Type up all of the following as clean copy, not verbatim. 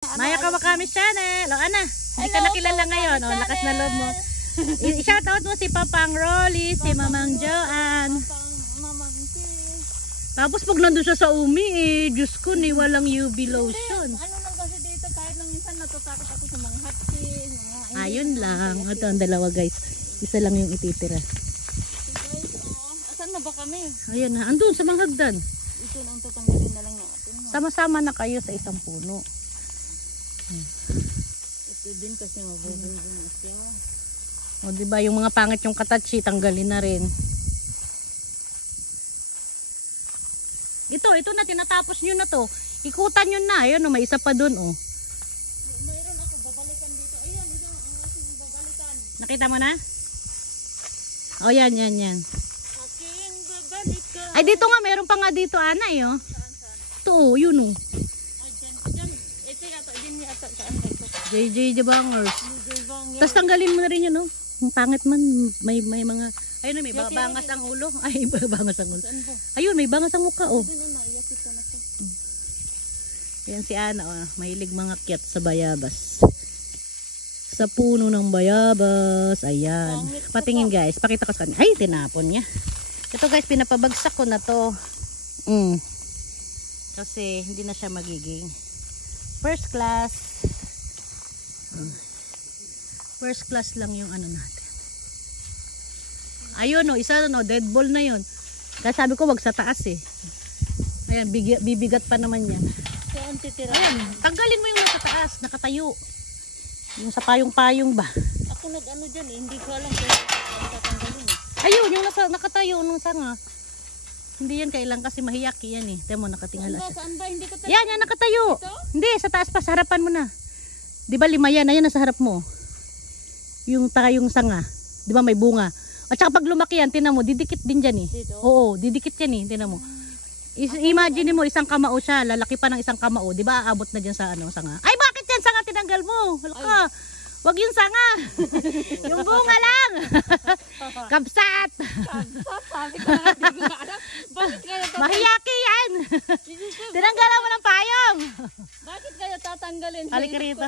Maya Kawakami Channel. O, Ana, hindi ka nakilala ngayon. O, lakas na loob mo. I-shoutout mo si Papang Rolly, si Mamang Joanne. Tapos pag nandun siya sa umi, Diyos ko, ni walang UV lotion. Ano lang kasi dito, kahit lang minsan natatakot ako sa mga hapsin. Ayun lang. Ito ang dalawa, guys. Isa lang yung ititira. Guys, asan na ba kami? Ayan na. Andun sa mga hagdan. Ito lang tatanggalin na lang natin. Sama-sama na kayo sa isang puno. Ito din kasi mabubong na siya. O, diba, yung mga pangit yung katachi, tanggalin na rin. Ito na, tinatapos nyo na to. Ikutan nyo na. Ayun, may isa pa dun, oh. Mayroon ako, babalikan dito. Ayan, ito ang aking babalikan. Nakita mo na? O, yan. Aking babalikan. Ay, dito nga, meron pa nga dito, Ana, eh, oh. Ito, oh, yun, oh. Ay, dyan. Ito yata, din yata. Saan ba ito? JJ Jabangers. Jabang. Tapos tanggalin mo na rin yun, oh. Ang pangit man, may mga... Ayun na, may babangas ang ulo. Ay, babangas ang ulo. Saan po? Ayun, may bangas ang mukha, oh. Sino na? Iyakita na siya. Yan si Ana, oh. Mahilig mga kyat sa bayabas. Sa puno ng bayabas. Ayan. Patingin, guys. Pakita ko sa kanya. Ay, tinapon niya. Ito, guys, pinapabagsak ko na to. Kasi hindi na siya magiging first class. First class lang yung ano natin. Ayun, no, isa no, dead ball na yun. Kaya sabi ko wag sa taas eh. Ayan, bibigat pa naman yan. Saan titira? Ayan, tanggalin mo yung nasa taas, nakatayo. Yung sa payong-payong ba? Ako nag-ano dyan eh, hindi ko alam kung tatanggalin eh. Ayun, yung nasa nakatayo nung sanga. Hindi yan kailang kasi mahiyaki yan eh. Temo, nakatingala siya. Saan ba? Hindi ko tayo. Yan, nakatayo. Ito? Hindi, sa taas pa, sa harapan mo na. Di ba 5 yan? Ayan, nasa harap mo. Yung takayong sanga. Di ba may bunga? At saka pag lumaki yan, tinan mo, didikit din dyan eh. Dito? Oo, didikit yan eh, tinan mo. Imagine mo, isang kamao siya, lalaki pa ng isang kamao, di ba aabot na dyan sa ano, sanga. Ay, bakit yan sanga tinanggal mo? Halika, wag yung sanga. Yung bunga lang. Kabsat. Sabi ko nga, hindi ko alam. Bakit kayo tatanggalin? Mahiyaki yan. Tinanggalan mo ng payong. Bakit kayo tatanggalin? Halika rito.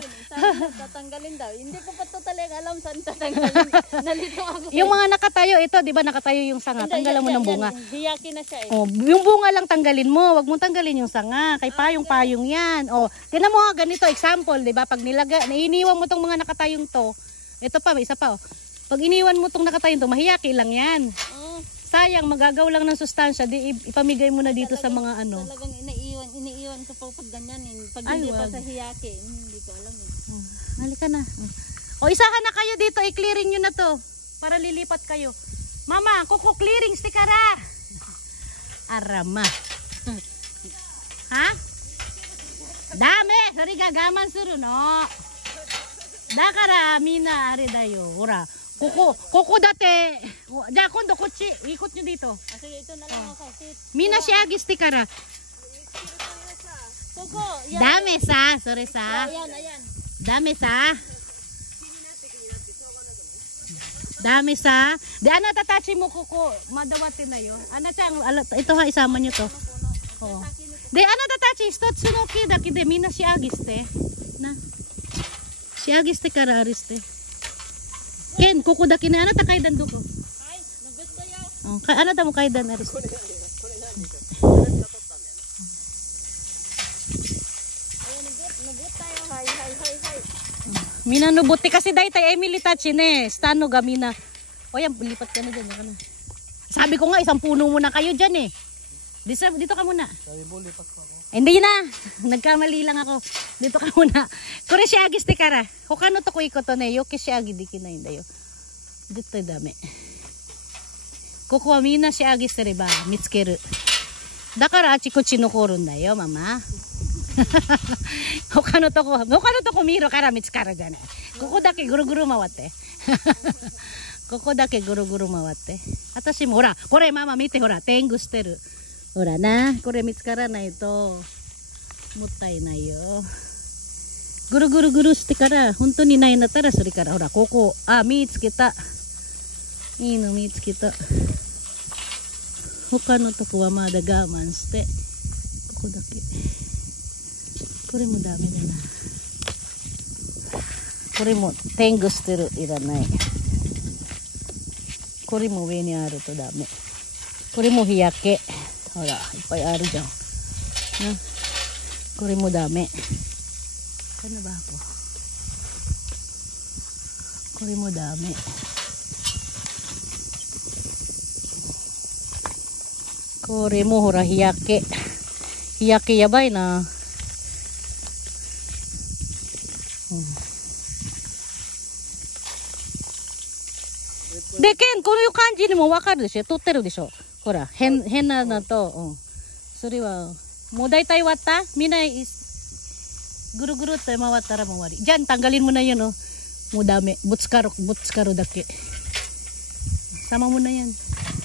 Tatanggalin daw. Hindi ko pa talaga alam saan tatanggalin. Nalito ako. Yung mga nakatayo, ito, di ba nakatayo yung sanga, tanggalan mo ng bunga. Hiyaki na siya eh. Oh, yung bunga lang tanggalin mo, wag mong tanggalin yung sanga, kay payong-payong yan. Oh, tingnan mo nga ganito example, 'di ba? Pag iniwan mo tong mga nakatayong to, ito pa, may isa pa oh. Pag iniwan mo tong nakatayong to, mahiyaki lang yan. Oh, Sayang, magagaw lang ng sustansya, di ipamigay mo na dito sa mga ano. talagang iniiwan ko pag ganyan eh. Pag Ay, hindi pa wag. sa hiyaki, hindi ko alam eh. Halika na. O, isahan na kayo dito, i-clearing nyo na to. Para lilipat kayo. Mama, kuko clearing stikara. Arama. Ha? Dame, sorry gagaman suru no. Dakara, mina, ari dayo. Ora, kuko date. Ja, kondo, kotsi. Ikot nyo dito. Sige, ito na lang ako. Mina siagi stikara. Kuko, yan. Dame sa, sorry sa. Ayan. Dami sa. Dami sa. Di ana tatachi mo kuko. Madawate na yo. Ana chang ito ha isama niyo to. Oh. De ana tatachi stotsu no kida kide mina shiagiste. Na. Shiagiste kara ariste. Ken kuko da kine ana ta kaidan duko. Ay, nagot kayo. Oh, ana ta mo kaidan ariste. Nagot tayo. Hay. Mina no buti kasi daytay Emily tachi ne. Stano gamina. O yan, lipat ka na dyan. Sabi ko nga, isang puno muna kayo dyan eh. Dito ka muna. Sabi mo, lipat ko ako. Hindi na. Nagkamali lang ako. Dito ka muna. Kore siya agis te kara. Hukano to ko ikoto ne. Yoke siya agi di kinain dayo. Dito dami. Kuko mina siya agis te riba. Mitsukeru. Dakara achi ko chinokorun dayo, mama. Hukano to ko miro kara mitsukara dyan eh. Kuko dake guru-guru mawatte. ここだけぐるぐる回って。私もほら、これママ見てほら、天狗してる。ほらな、これ見つからないと、もったいないよ。ぐるぐるぐるしてから、本当にないんだったら、それから、ほら、ここ、見つけた。いいの見つけた。他のとこはまだ我慢して、ここだけ。これもダメだな。これも天狗捨てる、いらない。これも上にあるとダメ。これも日焼け。ほら、いっぱいあるじゃん。これもダメ。Ano ba ako? これもダメ。これもほら日焼け。日焼けやばいな。で、ケン、こういう感じにもわかるでしょ。撮ってるでしょ。ほら、変なのと、それは、もう大体終わった？みんな、ぐるぐるって回ったらもう終わり。Diyan, tanggalin mo na yun, oh. Mo dami. Butskaro daki. Sama mo na yan.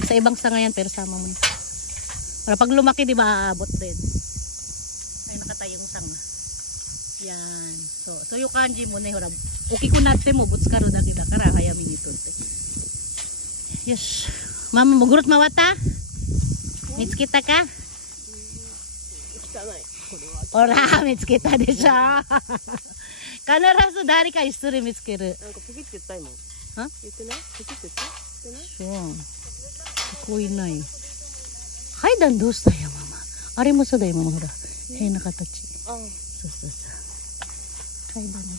Sa ibang sanga yan, pero sama mo na. Para pag lumaki, di ba, aabot din. Ay, nakatay yung sanga. Yan. So yung kanji mo na, hora. Okay ko natin mo, butskaro daki da kara, kaya minito. Yes. Mama, mugurot mawata? Mitskita ka? ほら、見つけたでしょ。必ず誰か一人見つける。なんかポキって言った今。あ？言ってない？ポキって言った？言ってない？そう。ここいない。階段どうしたよ、ママ。あれもそうだよ、ママ。ほら。変な形。ああ。そうそうそう。階段ね。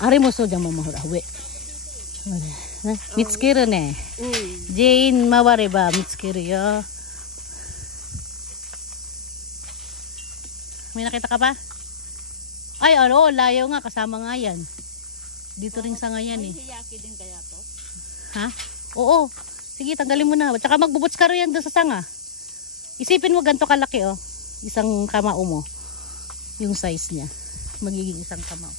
あれもそうじゃん、ママ。ほら、上。ほら、ね、見つけるね。全員回れば見つけるよ。May nakita ka ba? Ay, ano, layo nga, kasama nga yan. Dito rin sa nga yan eh. Hiyaki din kaya to? Ha? Oo. Sige, tanggalin mo na. Tsaka magbubuts ka rin yan doon sa sanga. Isipin mo ganito kalaki, oh. Isang kamao mo. Yung size niya. Magiging isang kamao.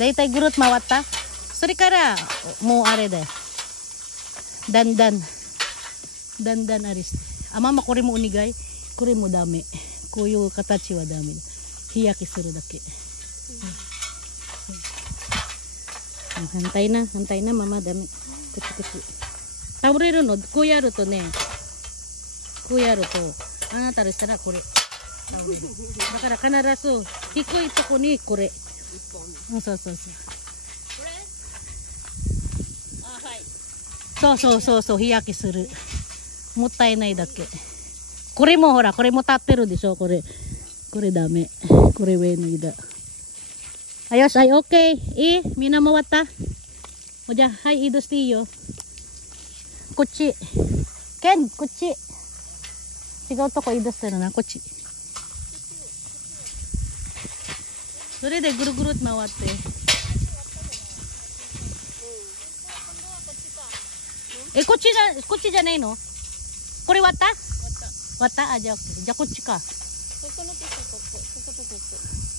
Dahil tayo gurot mawata. Sorry ka ra. Mo are de. Dandan aris. Ama makuri mo unigay. Kuri mo dami. Kuyo katachi wa dami. Hiyaki suru dake. Hantay na mama dami. Kuchi. Tawrero no kuyaru to ne. Kuyaru to. Anata ro shitara kore. だから必ず低いとこにこれ。そうそうそう。これ？あ、はい。そう日焼けする。もったいないだけ。これもほら、これも立ってるでしょ、これダメ。これ上脱いだ。Ayos, ay okay. Mi na mawata. O dyan, hi, idos tiyo. Kuchi. Ken, kuchi. Sigaw to ko, idos tayo na, kuchi. それでぐるぐるって回ってこっちじゃないのこれ割ったあじゃあこっちか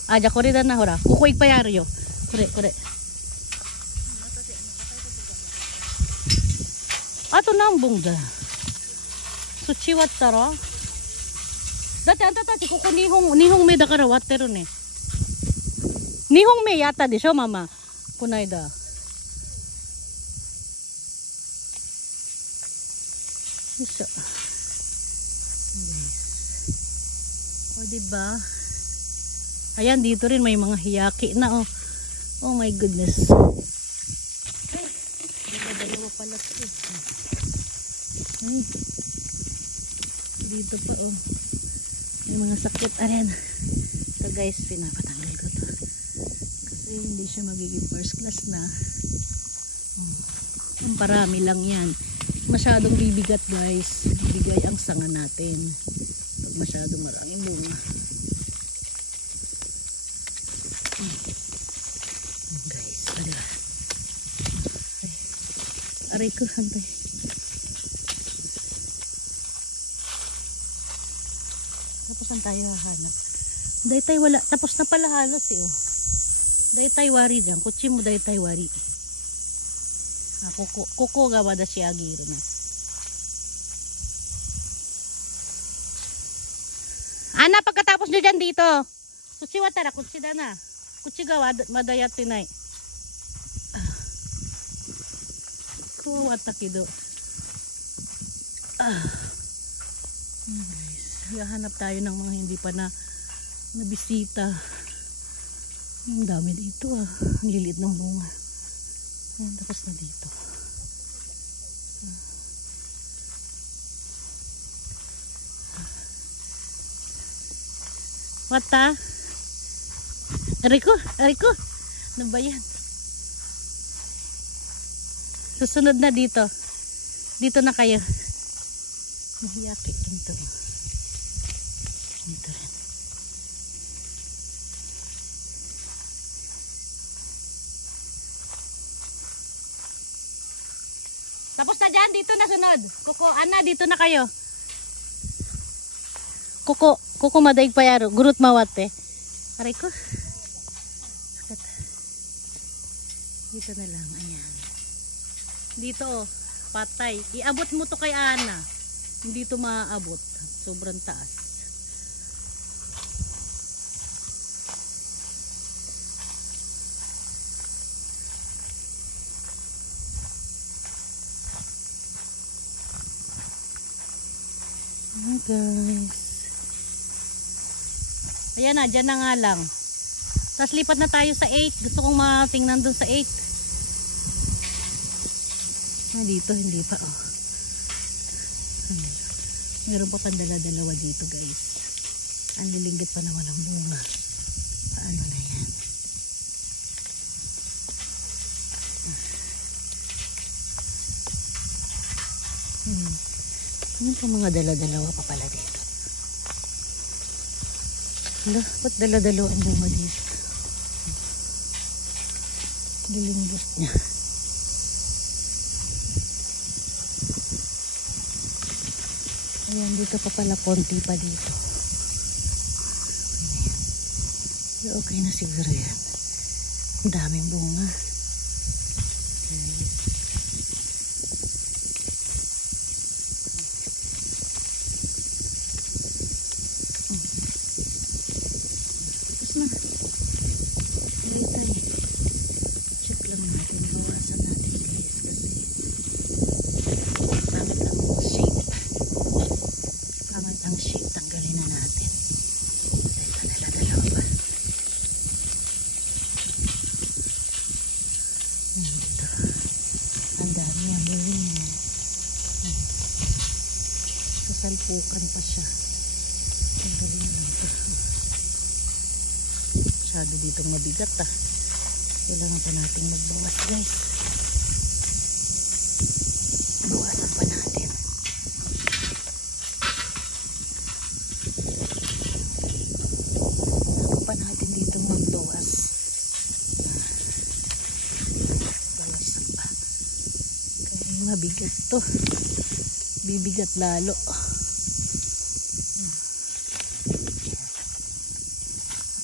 あじゃあこれだなほらここいっぱいあるよこれあと何本だそっち割ったらだってあんたたちここ2本目だから割ってるね2本目やったでしょママこないだよいしょo diba ayan dito rin may mga hiyaki na oh my goodness dalawa pala dito pa oh may mga sakit ayan ito guys pinapatanggal ko to hindi siya magiging first class na ang parami lang yan masyadong bibigat guys bibigay ang sanga natin pag masyadong maraming bunga guys aray ko hantay tapos ang tayo hahanap dahil wala tapos na pala halos eh oh Daitai wari dyan. Kutsi mo daitai wari. Kuko ga wadashi agiru na. Ana, pagkatapos nyo dyan dito. Kutsi watara, kutsi da na. Kutsi ga madayati nai. Kuwawata kido. Guys, hahanap tayo ng mga hindi pa na nabisita. Ang dami dito ah. Ang lilit ng bunga. Ayan, tapos na dito. What the? Ariko, ariko. Ano ba yan? Susunod na dito. Dito na kayo. Mahiyaki dito. Dito rin. Tapos na dyan, dito na sunod. Kuko, Ana, dito na kayo. Kuko madaig pa yaro. Gurut mawat eh. Aray ko. Dito na lang, ayan. Dito oh, patay. Iabot mo to kay Ana. Hindi to maaabot. Sobrang taas. Guys. Ayan na, dyan na nga lang. Tapos lipat na tayo sa 8. Gusto kong matingnan dun sa 8. Ah, dito, hindi pa. Oh. Meron pa pandala-dalawa dito guys. Ang lilinggit pa na walang bunga. Paano na yan? Ano pa mga dala-dalawa pa pala dito? Hala, ba't dala-dalawa ang bunga dito? Lilinggit niya. Ayan, dito pa pala, konti pa dito. Okay na siguro yan. Ang daming bunga. Okay. Tapos na. Hindi tayo. Check lang natin. Bawasan natin guys kasi pangit ang shape. Pangit ang shape. Tanggalin na natin. Dahil dala-dalawa pa. Dito. Ang dami yan. Sasalpukan pa siya. Tanggalin na lang ito. Masyado ditong mabigat ah. Kailangan pa nating magbawas guys. Bawasan pa natin. Kailangan pa natin ditong magbawas. Bawasan pa. Kaya mabigat to. Bibigat lalo.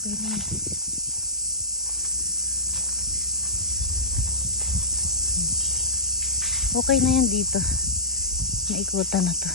Okay na. Okay na yan dito. Naikutan na to.